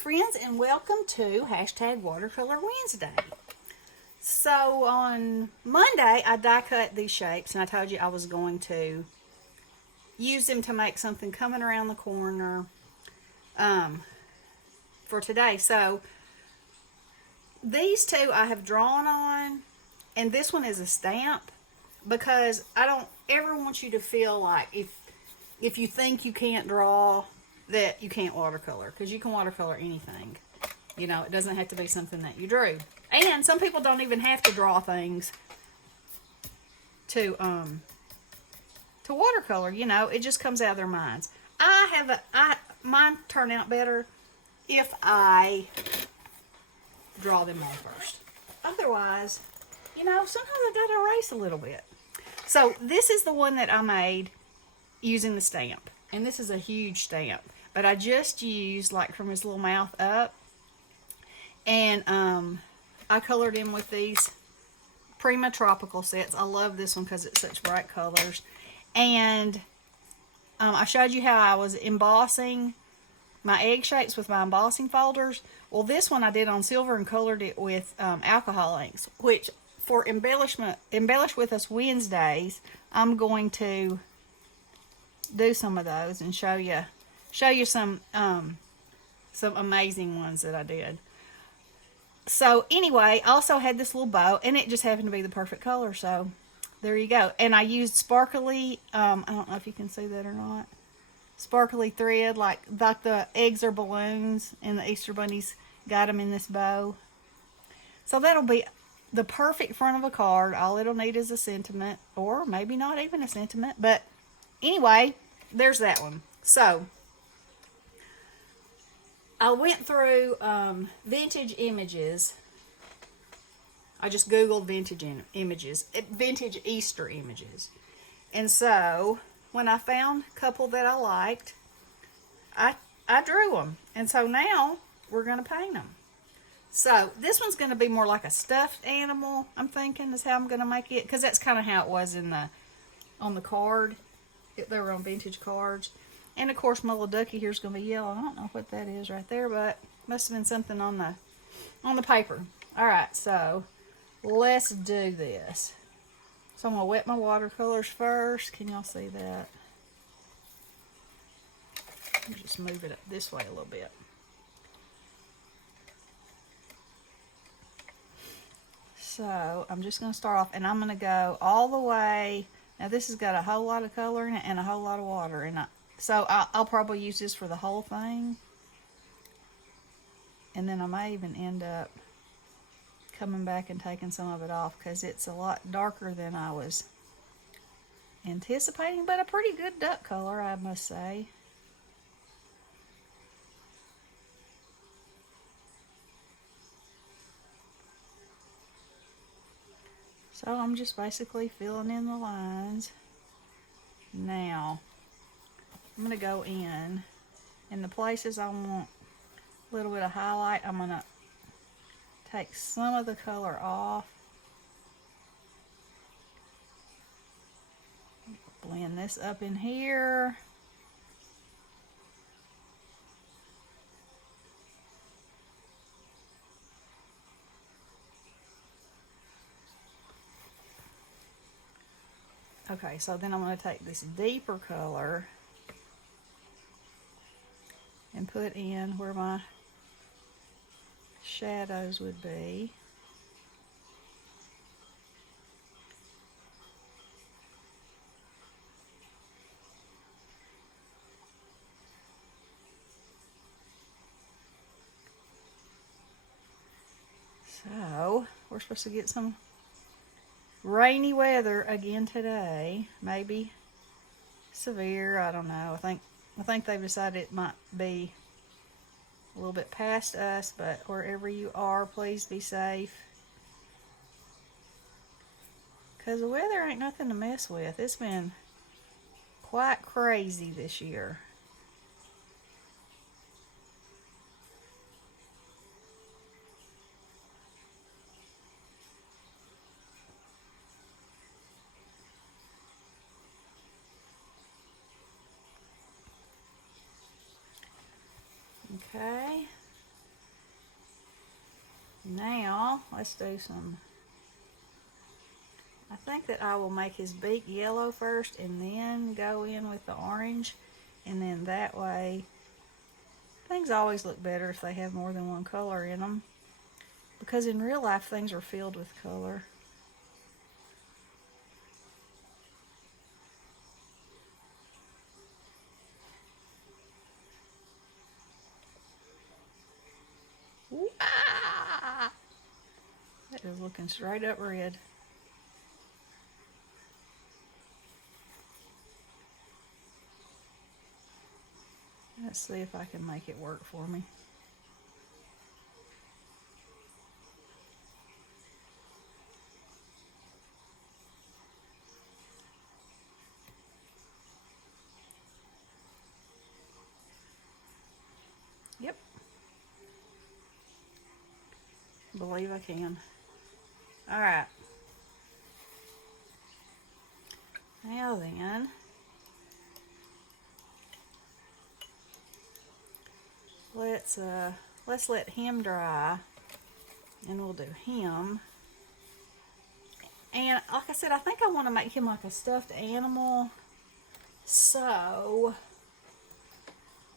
friends, and welcome to hashtag Watercolor Wednesday. So on Monday I die cut these shapes, and I told you I was going to use them to make something coming around the corner for today. So these two I have drawn on, and this one is a stamp because I don't ever want you to feel like if you think you can't draw that you can't watercolor, because you can watercolor anything. You know, it doesn't have to be something that you drew. And some people don't even have to draw things to watercolor. You know, it just comes out of their minds. Mine turn out better if I draw them on first. Otherwise, you know, sometimes I gotta erase a little bit. So this is the one that I made using the stamp, and this is a huge stamp, but I just used like from his little mouth up, and I colored in with these Prima Tropical sets. I love this one because it's such bright colors. And I showed you how I was embossing my egg shapes with my embossing folders. Well, this one I did on silver and colored it with alcohol inks, which for Embellish With Us Wednesdays, I'm going to do some of those and show you some amazing ones that I did. So anyway, I also had this little bow, and it just happened to be the perfect color, so there you go. And I used sparkly, I don't know if you can see that or not, sparkly thread, like the eggs are balloons, and the Easter bunnies got them in this bow. So that'll be the perfect front of a card. All it'll need is a sentiment, or maybe not even a sentiment, but anyway, there's that one. So I went through vintage images. I just Googled vintage images, vintage Easter images. And so when I found a couple that I liked, I drew them. And so now we're going to paint them. So this one's going to be more like a stuffed animal, I'm thinking, is how I'm going to make it. Because that's kind of how it was on the card. They were on vintage cards. And of course my little ducky here is going to be yellow. I don't know what that is right there, but must have been something on the paper. Alright, so let's do this. So I'm going to wet my watercolors first. Can y'all see that? Let me just move it up this way a little bit. So I'm just going to start off, and I'm going to go all the way. Now this has got a whole lot of color in it and a whole lot of water, and so I'll probably use this for the whole thing. And then I may even end up coming back and taking some of it off, because it's a lot darker than I was anticipating, but a pretty good duck color, I must say. So I'm just basically filling in the lines. Now I'm going to go in the places I want a little bit of highlight. I'm going to take some of the color off. Blend this up in here. Okay, so then I'm going to take this deeper color and put in where my shadows would be. So we're supposed to get some rainy weather again today. Maybe severe, I don't know. I think they've decided it might be a little bit past us, but wherever you are, please be safe, because the weather ain't nothing to mess with. It's been quite crazy this year. Okay, Now, let's do some... I think that I will make his beak yellow first and then go in with the orange. And then that way, things always look better if they have more than one color in them. Because in real life, things are filled with color. Wow! That is looking straight up red. Let's see if I can make it work for me. Yep. Believe I can. All right. Now then, let's let him dry, and we'll do him. And like I said, I think I want to make him like a stuffed animal. So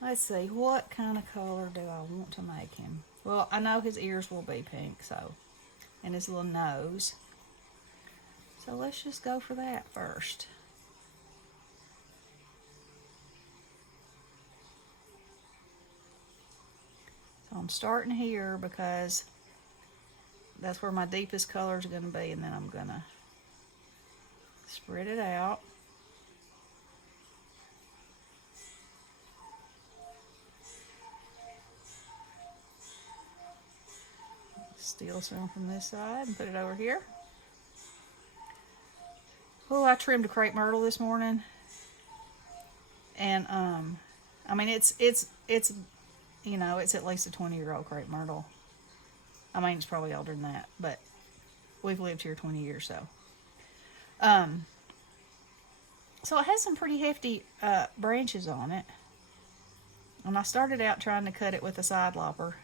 let's see, what kind of color do I want to make him? Well, I know his ears will be pink, so, and his little nose. So let's just go for that first. So I'm starting here because that's where my deepest color is going to be, and then I'm going to spread it out. Steal some from this side and put it over here. Oh, I trimmed a crepe myrtle this morning, and I mean it's you know, it's at least a 20-year-old crepe myrtle. I mean, it's probably older than that, but we've lived here 20 years, so. So it has some pretty hefty branches on it. And I started out trying to cut it with a side lopper.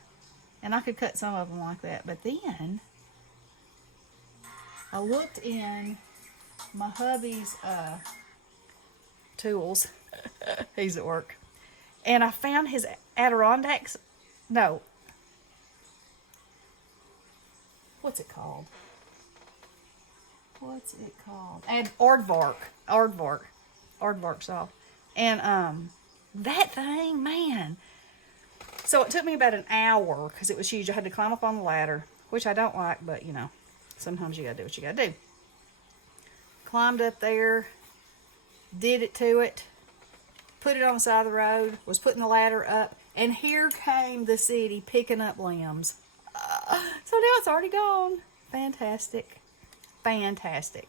And I could cut some of them like that. But then, I looked in my hubby's tools. He's at work. And I found his Adirondacks. No. What's it called? What's it called? And aardvark saw. And that thing, man. So it took me about an hour because it was huge. I had to climb up on the ladder, which I don't like, but you know, sometimes you gotta do what you gotta do. Climbed up there, did it to it, put it on the side of the road, was putting the ladder up, and here came the city picking up limbs. So now it's already gone. Fantastic. Fantastic.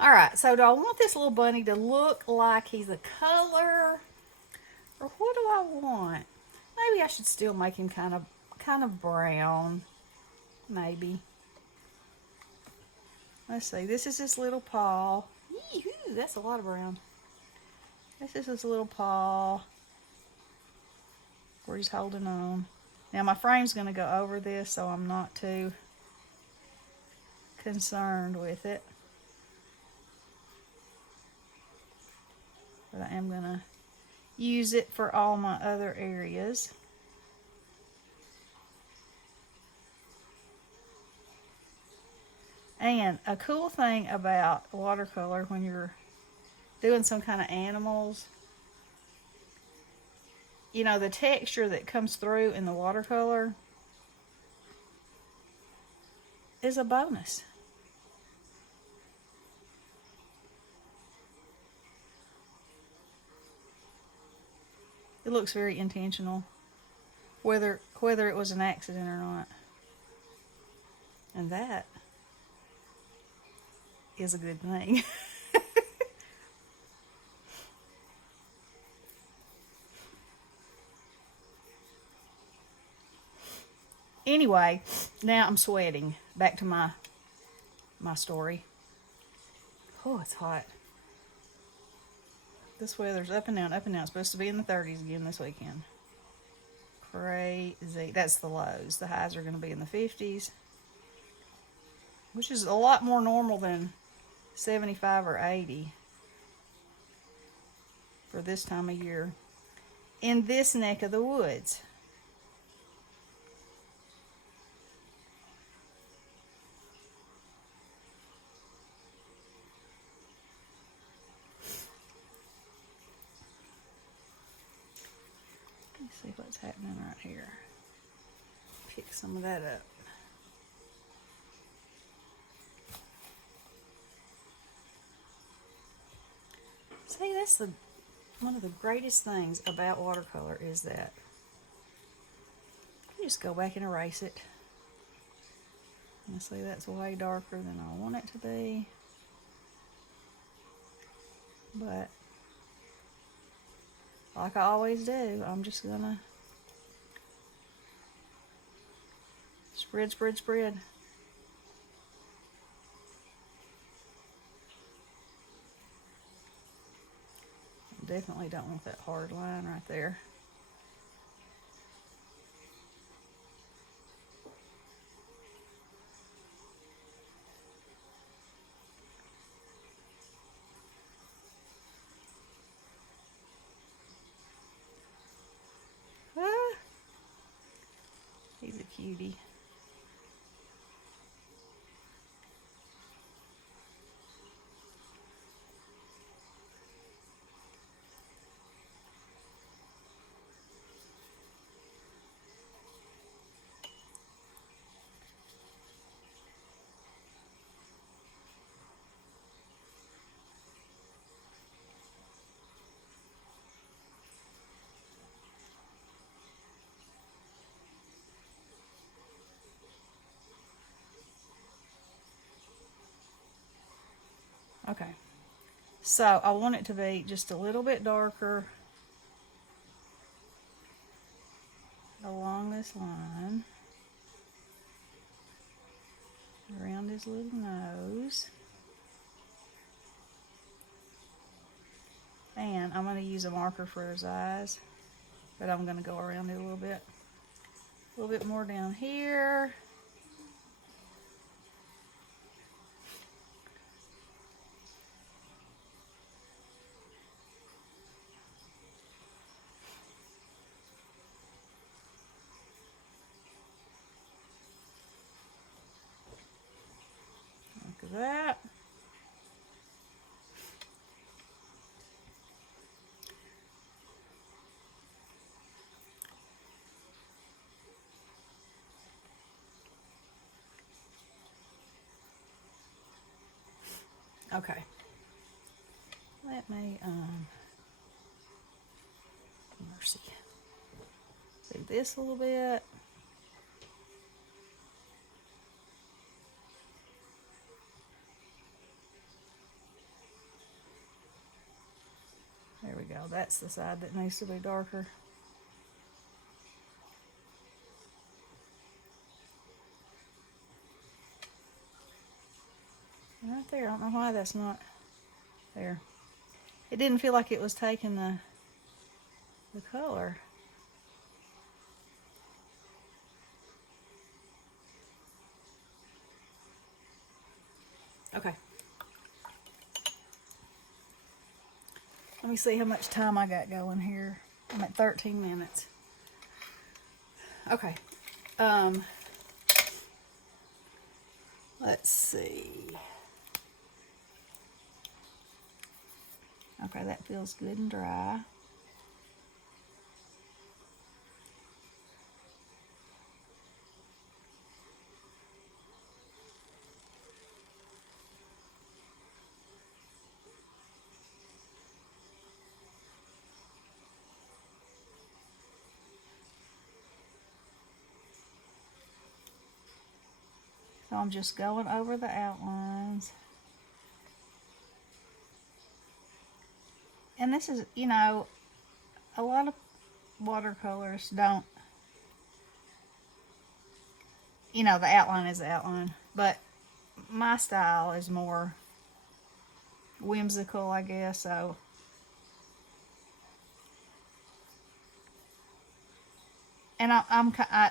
All right, so do I want this little bunny to look like he's a color, or what do I want? Maybe I should still make him kind of brown. Maybe. Let's see. This is his little paw. Yee-hoo, that's a lot of brown. This is his little paw where he's holding on. Now my frame's going to go over this, so I'm not too concerned with it. But I am going to use it for all my other areas. And a cool thing about watercolor when you're doing some kind of animals, you know, the texture that comes through in the watercolor is a bonus. It looks very intentional, whether it was an accident or not. And that is a good thing. Anyway, now I'm sweating. Back to my story. Oh, it's hot. This weather's up and down, up and down. It's supposed to be in the 30s again this weekend. crazy. That's the lows. The highs are going to be in the 50s, which is a lot more normal than 75 or 80 for this time of year in this neck of the woods. Let's see what's happening right here. Pick some of that up. See, that's one of the greatest things about watercolor is that you just go back and erase it. And see, that's way darker than I want it to be. But like I always do, I'm just gonna spread, spread, spread. Definitely don't want that hard line right there. Ah, he's a cutie. Okay, so I want it to be just a little bit darker along this line, around his little nose. And I'm going to use a marker for his eyes, but I'm going to go around it a little bit more down here. Look at that. Okay. Let me mercy. Do this a little bit. There we go. That's the side that needs to be darker. Right there. I don't know why that's not there. It didn't feel like it was taking the color. Okay. Let me see how much time I got going here. I'm at 13 minutes. Okay. Let's see. Okay, that feels good and dry. So I'm just going over the outlines. And this is, you know, a lot of watercolors don't, you know, the outline is the outline, but my style is more whimsical, I guess, so. And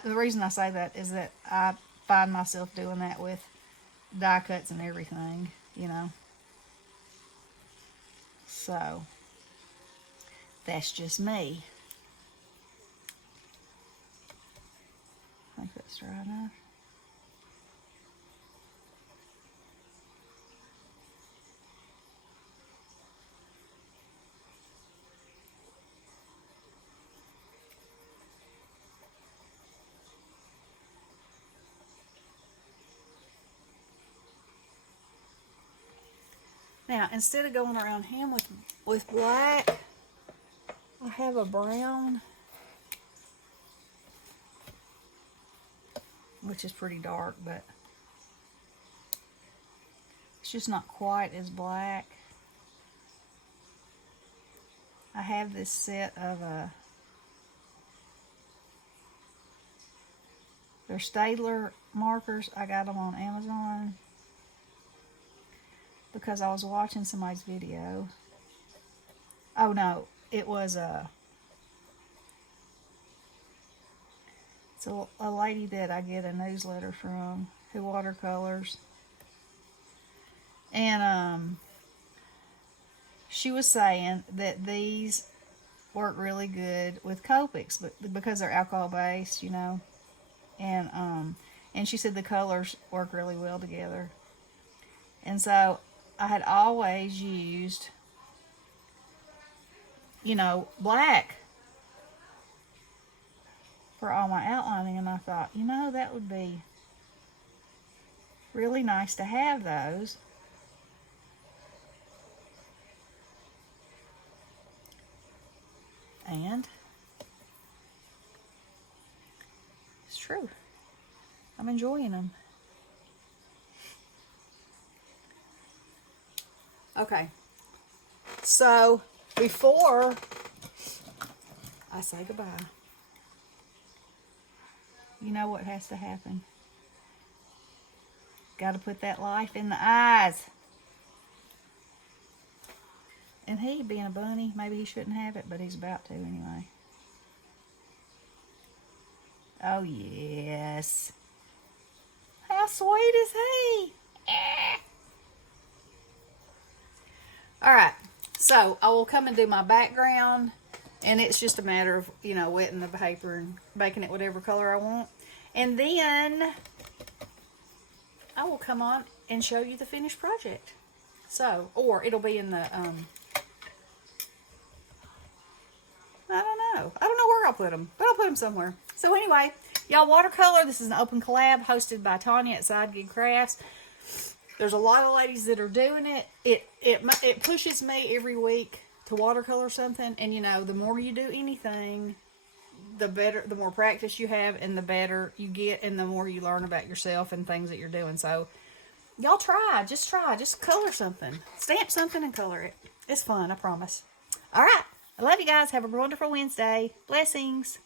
the reason I say that is that I find myself doing that with die cuts and everything, you know. So, that's just me. I think that's dry enough. Now, instead of going around him with black, I have a brown, which is pretty dark, but it's just not quite as black. I have this set of they're Staedtler markers. I got them on Amazon because I was watching somebody's video. Oh no, it was it's a lady that I get a newsletter from who watercolors, and she was saying that these work really good with Copics, but because they're alcohol based, you know, and she said the colors work really well together. And so I had always used, you know, black for all my outlining, and I thought, you know, that would be really nice to have those. And it's true. I'm enjoying them. Okay. So before I say goodbye, you know what has to happen. Got to put that life in the eyes. And he, being a bunny, maybe he shouldn't have it, but he's about to anyway. Oh, yes. How sweet is he? Alright, so I will come and do my background, and it's just a matter of, you know, wetting the paper and making it whatever color I want. And then I will come on and show you the finished project. So, or it'll be in the, I don't know where I'll put them, but I'll put them somewhere. So anyway, y'all, watercolor. This is an open collab hosted by Tanya at Side Gig Crafts. There's a lot of ladies that are doing it. It pushes me every week to watercolor something, and you know, the more you do anything, the better, the more practice you have, and the better you get, and the more you learn about yourself and things that you're doing. So y'all just color something, stamp something and color it. It's fun, I promise. All right. I love you guys. Have a wonderful Wednesday. Blessings.